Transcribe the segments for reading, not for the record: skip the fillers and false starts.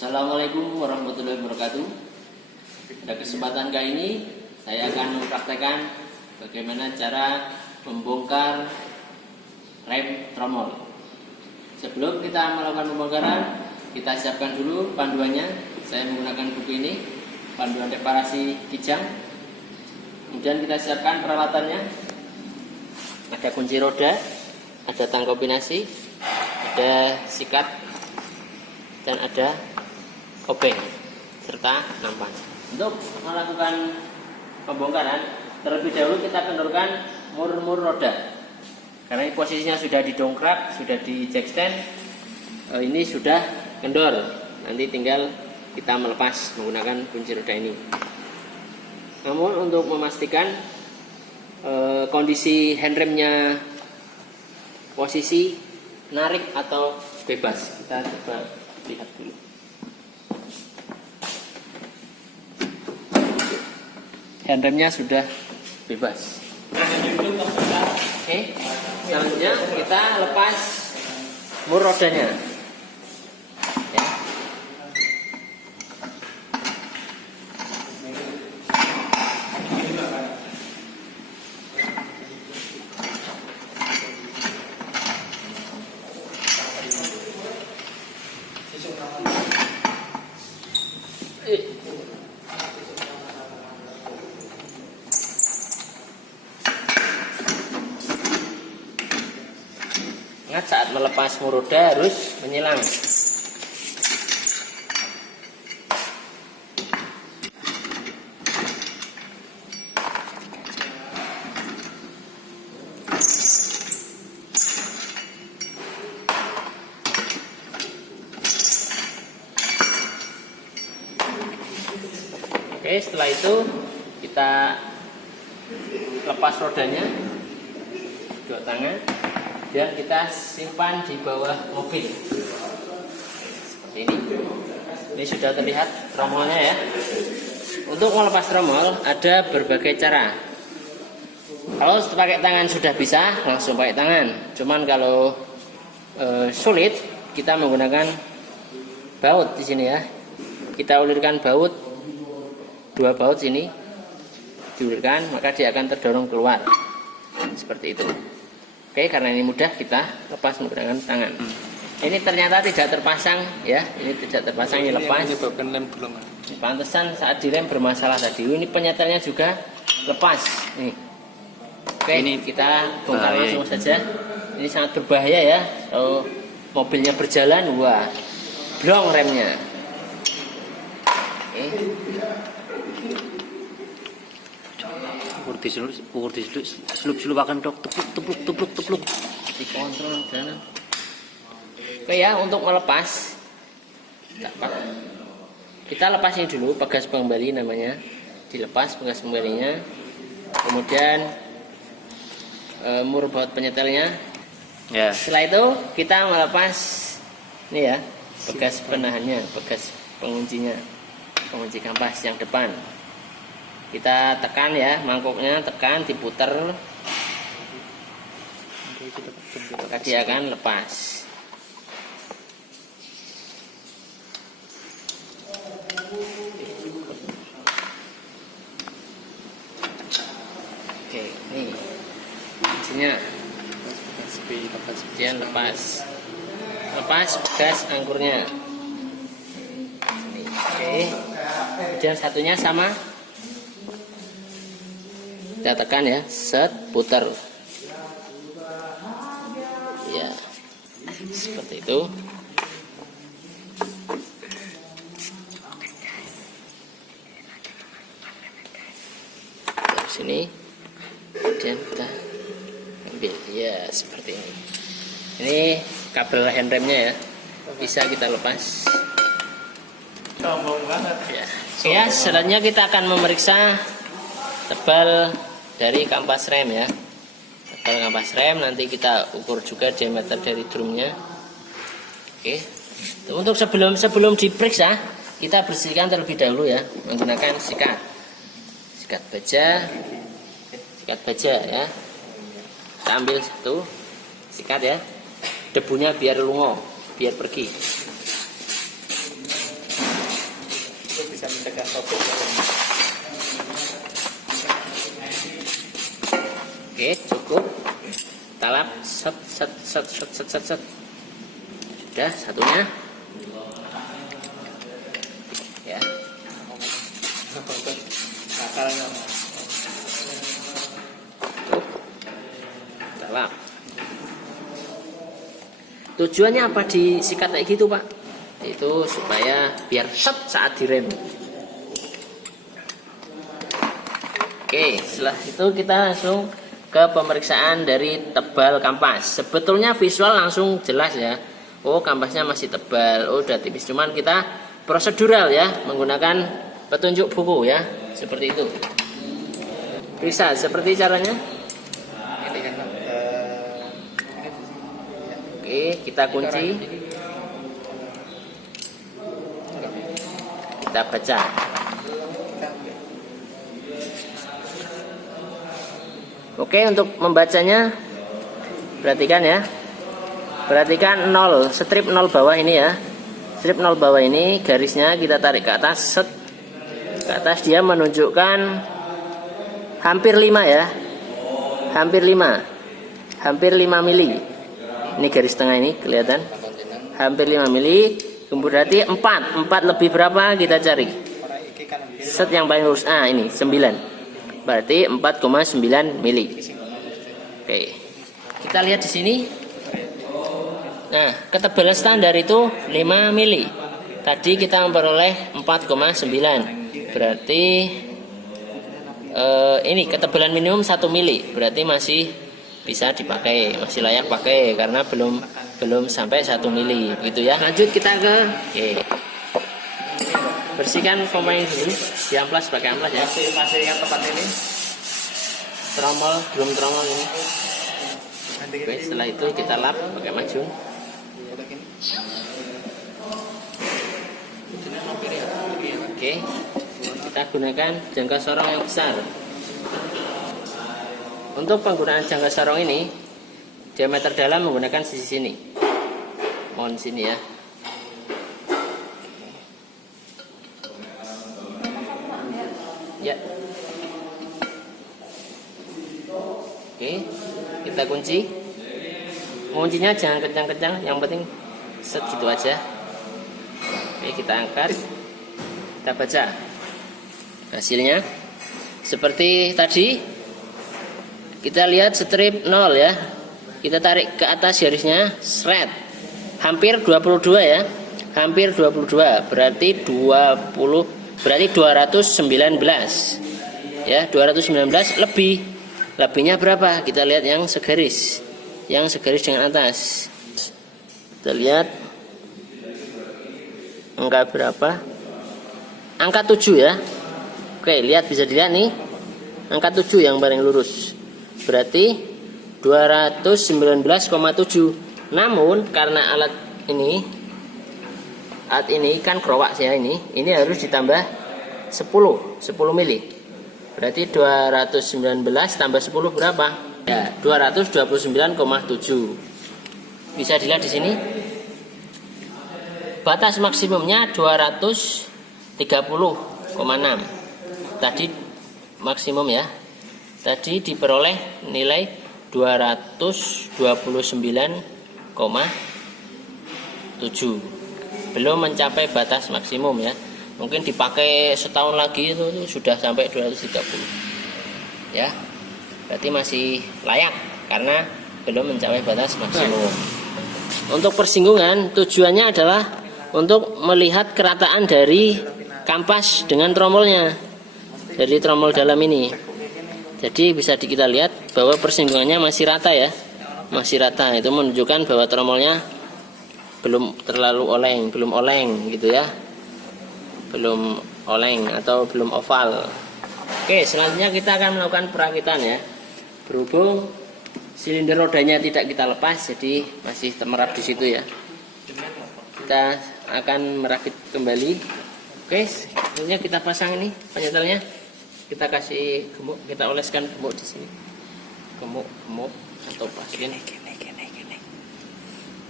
Assalamualaikum warahmatullahi wabarakatuh. Pada kesempatan kali ini saya akan mempraktekkan bagaimana cara membongkar rem tromol. Sebelum kita melakukan pembongkaran, kita siapkan dulu panduannya. Saya menggunakan buku ini, panduan reparasi kijang. Kemudian kita siapkan peralatannya. Ada kunci roda, ada tang kombinasi, ada sikat, dan ada obeng serta nampan. Untuk melakukan pembongkaran, terlebih dahulu kita kendorkan mur roda. Karena ini posisinya sudah didongkrak, sudah di jack stand, ini sudah kendor. Nanti tinggal kita melepas menggunakan kunci roda ini. Namun untuk memastikan kondisi handremnya posisi narik atau bebas, kita coba lihat dulu. Handremnya sudah bebas. Oke, selanjutnya kita lepas mur rodanya. Ya. Ingat, saat melepas mur roda harus menyilang. Oke, setelah itu kita lepas rodanya, dua tangan, dan kita simpan di bawah mobil seperti ini. Ini sudah terlihat tromolnya ya. Untuk melepas tromol ada berbagai cara. Kalau pakai tangan sudah bisa, langsung pakai tangan. Cuman kalau sulit, kita menggunakan baut di sini ya. Kita ulirkan baut, dua baut sini diulirkan, maka dia akan terdorong keluar seperti itu. Oke, karena ini mudah, kita lepas menggunakan tangan. Ini ternyata tidak terpasang ya, ini tidak terpasang, ini lepas. Pantesan saat direm bermasalah tadi. Ini penyetelnya juga lepas. Nih. Oke, ini kita bongkar langsung saja. Ini sangat berbahaya ya. Kalau mobilnya berjalan, wah, blong remnya. Oke. Ukur di selup akan dok, tepluk. Dikontrol jalan. Oke ya, untuk melepas kita lepas ini dulu, pegas pengembali namanya. Dilepas pegas pengembalinya. Kemudian mur baut penyetelnya. Ya. Setelah itu kita melepas ini ya, pegas penahannya, pegas penguncinya, pengunci kampas yang depan. Kita tekan ya, mangkuknya tekan, diputer, maka dia akan lepas. Oke, ini kuncinya. Kemudian lepas pegas angkurnya. Oke, kemudian satunya sama. Kita tekan ya, set, putar ya, seperti itu. Dari sini dan kita ambil ya, seperti ini. Ini kabel handremnya ya, bisa kita lepas ya. Ya, selanjutnya kita akan memeriksa tebal dari kampas rem ya. Tebal kampas rem, nanti kita ukur juga diameter dari drumnya. Oke. Untuk sebelum diperiksa, kita bersihkan terlebih dahulu ya, menggunakan sikat baja ya. Kita ambil satu sikat ya, debunya biar lungo, biar pergi. Kita lap, set. Sudah satunya. Ya. Tuh. Kita lap. Tujuannya apa disikat kayak gitu, Pak? Itu supaya biar set saat direm. Oke, setelah itu kita langsung ke pemeriksaan dari tebal kampas. Sebetulnya visual langsung jelas ya. Oh, kampasnya masih tebal. Oh, udah tipis. Cuman kita prosedural ya, menggunakan petunjuk buku ya, seperti itu. Bisa seperti caranya. Oke, kita kunci. Kita baca. Oke, untuk membacanya perhatikan ya. Perhatikan 0, strip 0 bawah ini ya. Strip 0 bawah ini garisnya kita tarik ke atas, set. Ke atas dia menunjukkan hampir 5 ya. Hampir 5. Hampir 5 mili. Ini garis tengah ini kelihatan. Hampir 5 mili. Kemudian berarti 4. 4 lebih berapa kita cari? Set yang paling lurus. Ah, ini 9. Berarti 4,9 mili. Oke. Kita lihat di sini. Nah, ketebalan standar itu 5 mili. Tadi kita memperoleh 4,9. Berarti ini ketebalan minimum 1 mili. Berarti masih bisa dipakai, masih layak pakai karena belum sampai 1 mili, begitu ya. Lanjut kita ke bersihkan komponen dulu, diamplas pakai amplas ya. Masih yang tempat ini. Tromol, belum tromol ini. Oke, setelah itu kita lap pakai majung. Oke, kita gunakan jangka sorong yang besar. Untuk penggunaan jangka sorong ini, diameter dalam menggunakan sisi sini. Mohon sini ya. Ya. Oke, kita kunci. Kuncinya jangan kencang-kencang, yang penting set gitu aja. Oke, kita angkat. Kita baca. Hasilnya seperti tadi. Kita lihat strip 0 ya. Kita tarik ke atas garisnya, seret. Hampir 22 ya. Hampir 22, berarti 219 ya, 219 lebih. Lebihnya berapa? Kita lihat yang segaris. Yang segaris dengan atas. Kita lihat angka berapa? Angka 7 ya. Oke, lihat, bisa dilihat nih. Angka 7 yang paling lurus. Berarti 219,7. Namun karena alat ini kan kerowak ya, ini harus ditambah 10 mili. Berarti 219 tambah 10 berapa? Ya, 229,7. Bisa dilihat di sini. Batas maksimumnya 230,6. Tadi maksimum ya. Tadi diperoleh nilai 229,7. Belum mencapai batas maksimum ya. Mungkin dipakai setahun lagi itu sudah sampai 230. Ya. Berarti masih layak karena belum mencapai batas maksimum. Untuk persinggungan tujuannya adalah untuk melihat kerataan dari kampas dengan tromolnya. Dari tromol dalam ini. Jadi bisa kita lihat bahwa persinggungannya masih rata ya. Masih rata. Itu menunjukkan bahwa tromolnya belum terlalu oleng, belum oleng gitu ya. Belum oleng atau belum oval. Oke, selanjutnya kita akan melakukan perakitan ya. Berhubung silinder rodanya tidak kita lepas, jadi masih termerap di situ ya. Kita akan merakit kembali. Oke, selanjutnya kita pasang ini penyetelnya. Kita kasih gemuk, kita oleskan gemuk di sini. Gemuk atau pasien.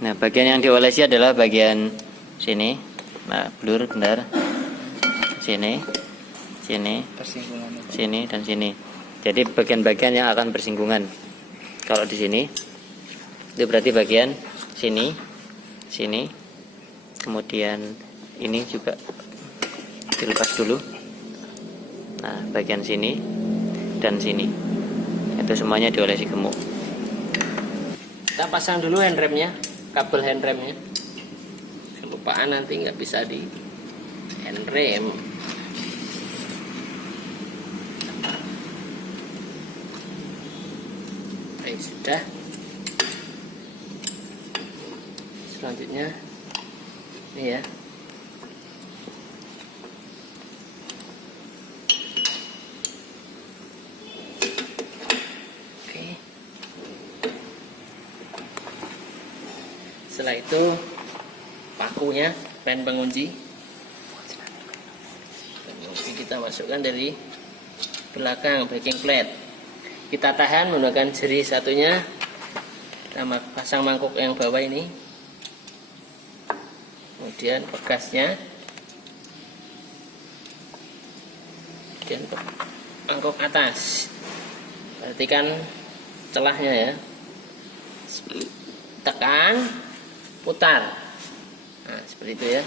Nah, bagian yang diolesi adalah bagian sini. Nah, blur bentar. Sini, sini, dan sini. Jadi bagian-bagian yang akan bersinggungan. Kalau di sini Itu berarti bagian sini, sini, kemudian ini juga dilepas dulu. Nah, bagian sini dan sini itu semuanya diolesi gemuk. Kita pasang dulu handremnya, kabel handremnya. Kelupaan nanti nggak bisa di handrem. Baik, sudah. Selanjutnya ini ya. Setelah itu pakunya, pen pengunci kita masukkan dari belakang backing plate. Kita tahan menggunakan jeri satunya. Kita pasang mangkuk yang bawah ini, kemudian pegasnya, kemudian mangkuk atas. Perhatikan celahnya ya. Tekan, putar. Nah, seperti itu ya.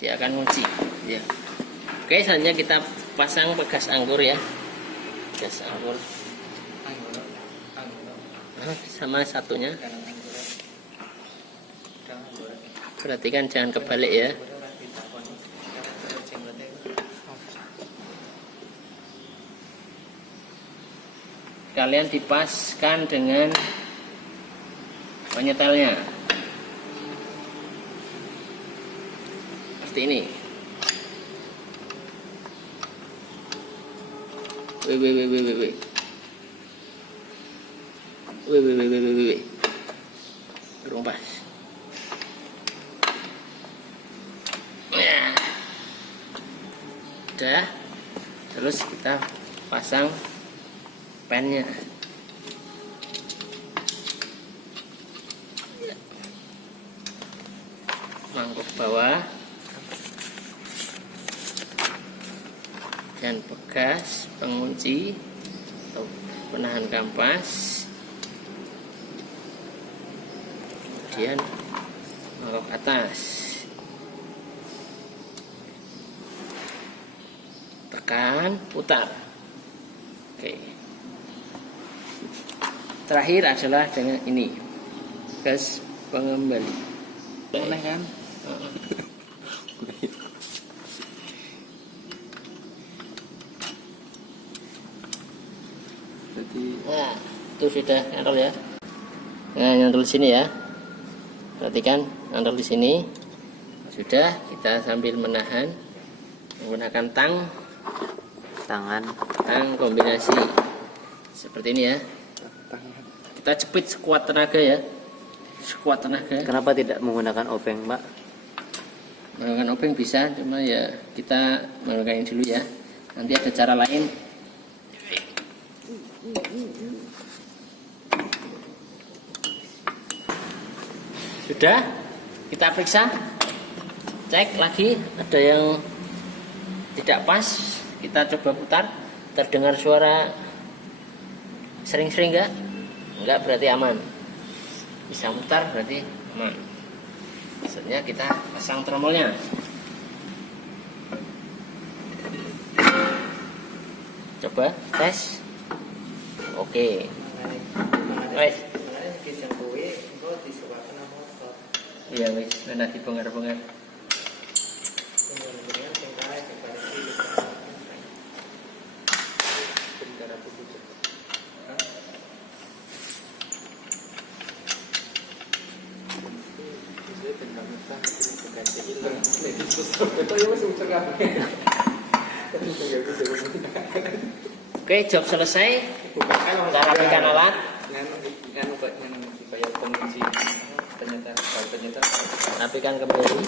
Dia akan ngunci ya. Oke, selanjutnya kita pasang pegas anggur ya. Pegas anggur. Nah, sama satunya. Perhatikan jangan kebalik ya. Kalian dipaskan dengan penyetelnya. Seperti ini. Belum pas. Udah. Terus kita pasang pennya. Mangkuk bawah dan pegas pengunci atau penahan kampas, kemudian mangkuk atas, tekan, putar. Oke. Terakhir adalah dengan ini, gas pengembali. Boleh kan? Nah, itu sudah nyantol ya. Nah, nyantol di sini ya. Perhatikan, nyantol di sini. Sudah, kita sambil menahan menggunakan Tangan. tang kombinasi seperti ini ya. Kita jepit sekuat tenaga ya. Sekuat tenaga. Kenapa tidak menggunakan obeng, Mbak? Menggunakan obeng bisa, cuma ya kita menggunakan ini dulu ya. Nanti ada cara lain. Sudah, kita periksa, cek lagi, ada yang tidak pas, kita coba putar, terdengar suara sering-sering enggak? Enggak, berarti aman. Bisa mutar berarti aman. Maksudnya kita pasang tromolnya. Coba tes. Oke. Wes. Iya wes, nanti bongkar-bongkar. Oke, job selesai. Kita rapikan alat. Rapikan kembali.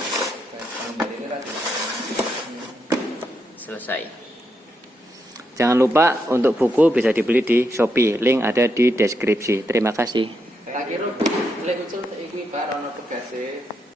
Selesai. Jangan lupa untuk buku bisa dibeli di Shopee. Link ada di deskripsi. Terima kasih. Tak kira lek ucul iki bar ana tegase